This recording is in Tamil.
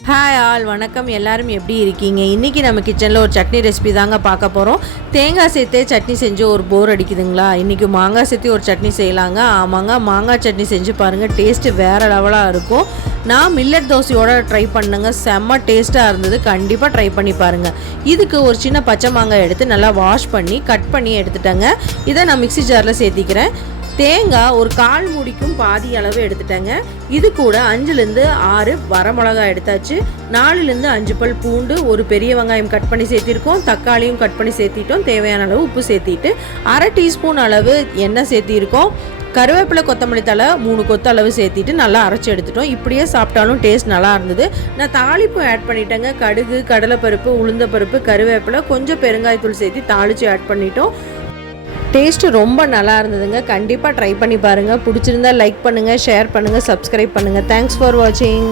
ஹாய் ஆல் வணக்கம். எல்லாரும் எப்படி இருக்கீங்க? இன்றைக்கி நம்ம கிச்சனில் ஒரு சட்னி ரெசிபி தாங்க பார்க்க போகிறோம். தேங்காய் சேர்த்தே சட்னி செஞ்சு ஒரு போர் அடிக்குதுங்களா? இன்றைக்கி மாங்காய் சேர்த்து ஒரு சட்னி செய்யலாங்க. ஆமாங்க, மாங்காய் சட்னி செஞ்சு பாருங்கள், டேஸ்ட்டு வேறு லெவலாக இருக்கும். நான் மில்லட் தோசையோடு ட்ரை பண்ணுங்க, செம்ம டேஸ்ட்டாக இருந்தது. கண்டிப்பாக ட்ரை பண்ணி பாருங்கள். இதுக்கு ஒரு சின்ன பச்சை மாங்காய் எடுத்து நல்லா வாஷ் பண்ணி கட் பண்ணி எடுத்துட்டேங்க. இதை நான் மிக்ஸி ஜாரில் சேர்த்திக்கிறேன். தேங்காய் ஒரு 1/4 மூடிக்கும் பாதி அளவு எடுத்துட்டேங்க. இது கூட 5லேருந்து 6 வரமிளகாய் எடுத்தாச்சு. 4லேருந்து 5 பல் பூண்டு, ஒரு பெரிய வெங்காயம் கட் பண்ணி சேர்த்திருக்கோம். தக்காளியும் கட் பண்ணி சேர்த்திட்டோம். தேவையான அளவு உப்பு சேர்த்திட்டு 1/2 டீஸ்பூன் அளவு எண்ணெய் சேர்த்திருக்கோம். கருவேப்பிலை, கொத்தமல்லி தழை 3 கொத்து அளவு சேர்த்திட்டு நல்லா அரைச்சி எடுத்துட்டோம். இப்படியே சாப்பிட்டாலும் டேஸ்ட் நல்லா இருந்தது. நான் தாளிப்பும் ஆட் பண்ணிட்டேங்க. கடுகு, கடலைப்பருப்பு, உளுந்தப்பருப்பு, கருவேப்பிலை, கொஞ்சம் பெருங்காயத்தூள் சேர்த்து தாளித்து ஆட் பண்ணிட்டோம். டேஸ்ட்டு ரொம்ப நல்லா இருந்ததுங்க. கண்டிப்பாக ட்ரை பண்ணி பாருங்கள். பிடிச்சிருந்தா லைக் பண்ணுங்கள், ஷேர் பண்ணுங்கள், சப்ஸ்கிரைப் பண்ணுங்கள். தேங்க்ஸ் ஃபார் வாட்சிங்.